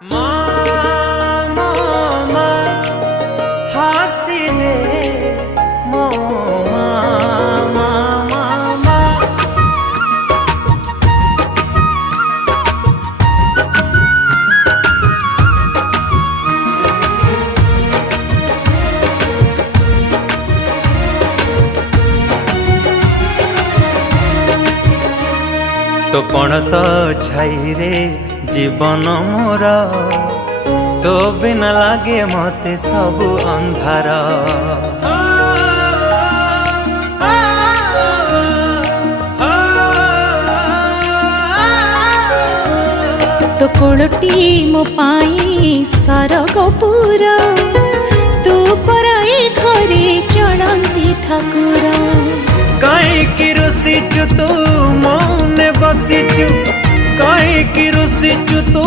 तो कौन तो छाई रे जीवन मोर तो बिना लागे मते सब अंधार। तो कोलटी मो पाई सरगपुर तू पराई घरे चढ़ंती ठाकुर। कहीं रुसीचु तू मौने बसीचु कहीं रुसीचु तू।